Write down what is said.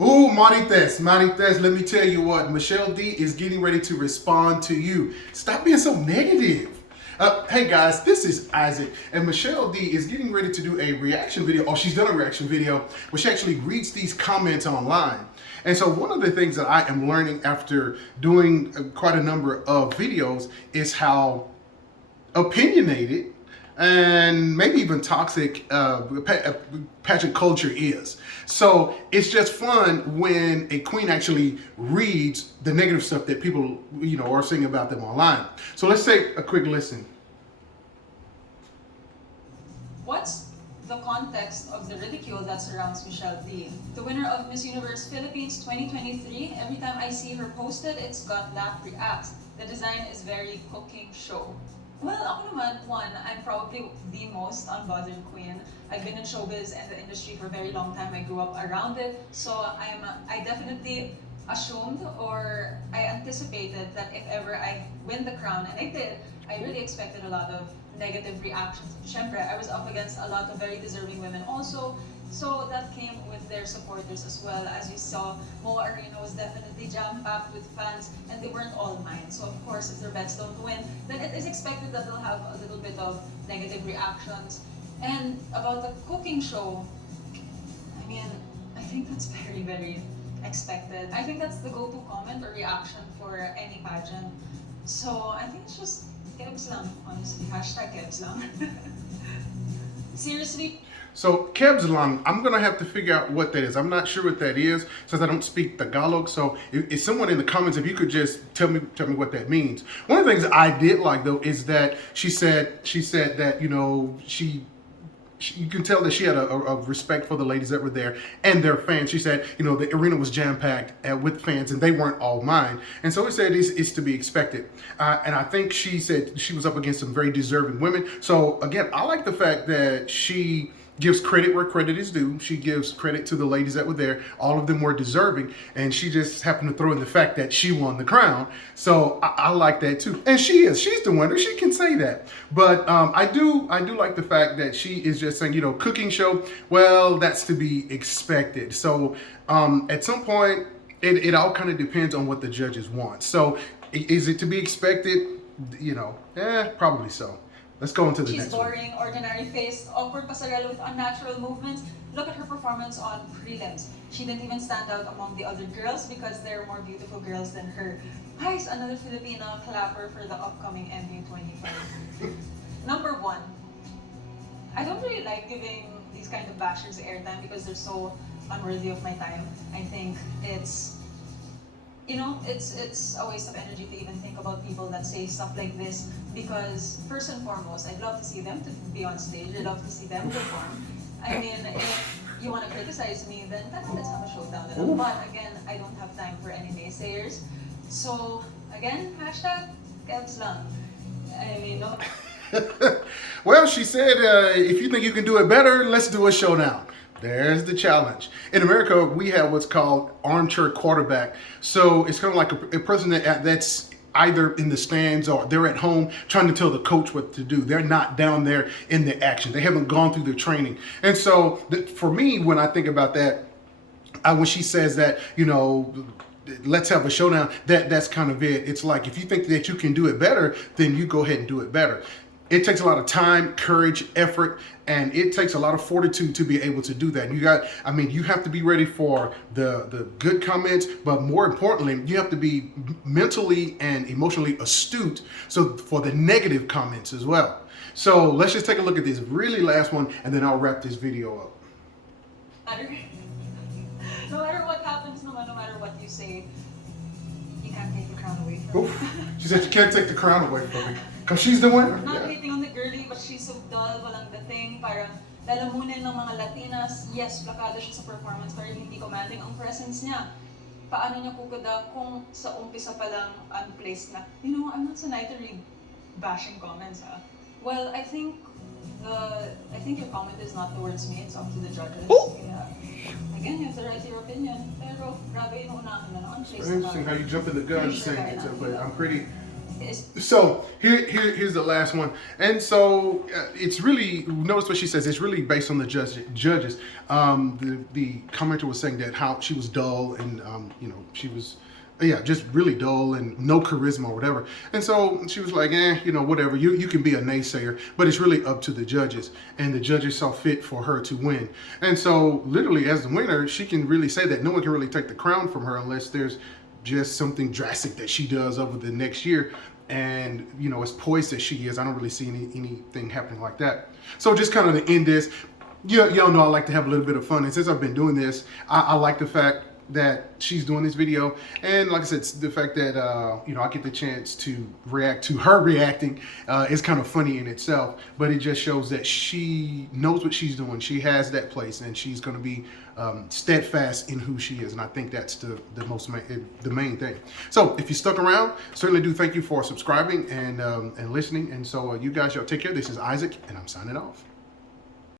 Ooh, Marites, let me tell you what, Michelle Dee is getting ready to respond to you. Stop being so negative. Hey guys, this is Isaac, and Michelle Dee is getting ready to do a reaction video, or she's done a reaction video, where she actually reads these comments online. And so one of the things that I am learning after doing quite a number of videos is how opinionated and maybe even toxic pageant culture is. So it's just fun when a queen actually reads the negative stuff that people, are saying about them online. So let's take a quick listen. What's the context of the ridicule that surrounds Michelle Dee? The winner of Miss Universe Philippines 2023, every time I see her posted, it's got laugh reacts. The design is very cooking show. Well, ako naman, one, I'm probably the most unbothered queen. I've been in showbiz and the industry for a very long time. I grew up around it. So I definitely assumed, or I anticipated that if ever I win the crown, and I did, I really expected a lot of negative reactions. Syempre, I was up against a lot of very deserving women also. So that came with their supporters as well. As you saw, Mo Arena was definitely jam-packed with fans, and they weren't all mine. So of course, if their bets don't win, then it is expected that they'll have a little bit of negative reactions. And about the cooking show, I mean, I think that's very, very expected. I think that's the go-to comment or reaction for any pageant. So I think it's just kebs lang, honestly. Hashtag kebs lang. Seriously, So Kebslan, I'm gonna have to figure out what that is. I'm not sure what that is since I don't speak Tagalog. So if someone in the comments, if you could just tell me what that means. One of the things I did like though is that she said that you can tell that she had a respect for the ladies that were there and their fans. She said, the arena was jam-packed with fans and they weren't all mine. And so it said it's to be expected. And I think she said she was up against some very deserving women. So again, I like the fact that she gives credit where credit is due. She gives credit to the ladies that were there. All of them were deserving, and she just happened to throw in the fact that she won the crown. So I like that too. And she's the winner. She can say that. But I do like the fact that she is just saying, cooking show. Well, that's to be expected. So at some point, it all kind of depends on what the judges want. So is it to be expected? Probably so. Let's go into the she's next one. boring, ordinary faced, awkward pasarela with unnatural movements. Look at her performance on prelims. She didn't even stand out among the other girls because there are more beautiful girls than her. Hi, another Filipina clapper for the upcoming MU 25. Number one, I don't really like giving these kind of bashers airtime because they're so unworthy of my time. I think it's a waste of energy to even think about people that say stuff like this because first and foremost, I'd love to see them to be on stage. I'd love to see them perform. I mean, if you want to criticize me, then let's have a showdown. But again, I don't have time for any naysayers. So again, hashtag Kebs lang. I mean, no. Well, she said, if you think you can do it better, let's do a showdown. There's the challenge. In America, we have what's called armchair quarterback. So it's kind of like a person that's either in the stands or they're at home trying to tell the coach what to do. They're not down there in the action. They haven't gone through the training. And so for me, when I think about that, when she says that, let's have a showdown, that's kind of it. It's like, if you think that you can do it better, then you go ahead and do it better. It takes a lot of time, courage, effort, and it takes a lot of fortitude to be able to do that. You have to be ready for the good comments, but more importantly, you have to be mentally and emotionally astute so for the negative comments as well. So let's just take a look at this really last one, and then I'll wrap this video up. No matter what happens, no matter what you say, you can't take the crown away from me. She said you can't take the crown away from me. Because she's the winner. Not hating on the girlie, but she's so dull, walang dating, parang lalamunin ng mga Latinas. Yes, plakado siya sa performance, pero hindi commanding ang presence niya. Paano niya kukuda kung sa umpisa pa lang unplaced na, I'm not sanay to read bashing comments, ha? Well, I think your comment is not towards me, it's up to the judges. Yeah. Again, you have to write your opinion, pero grabe yung unahan na unplaced. It's interesting how you jump in the gun saying it, but I'm pretty So here's the last one, and so it's really, notice what she says. It's really based on the judges. The commenter was saying that how she was dull and she was just really dull and no charisma or whatever. And so she was like, whatever. You can be a naysayer, but it's really up to the judges, and the judges saw fit for her to win. And so literally, as the winner, she can really say that no one can really take the crown from her unless there's just something drastic that she does over the next year. And as poised as she is, I don't really see anything happening like that. So just kind of to end this, y'all know I like to have a little bit of fun, and since I've been doing this, I like the fact that she's doing this video, and like I said, the fact that I get the chance to react to her reacting is kind of funny in itself, but it just shows that she knows what she's doing. She has that place, and she's going to be steadfast in who she is, and I think that's the main thing. So if you stuck around, certainly do thank you for subscribing and listening. And so you guys, y'all take care. This is Isaac, and I'm signing off.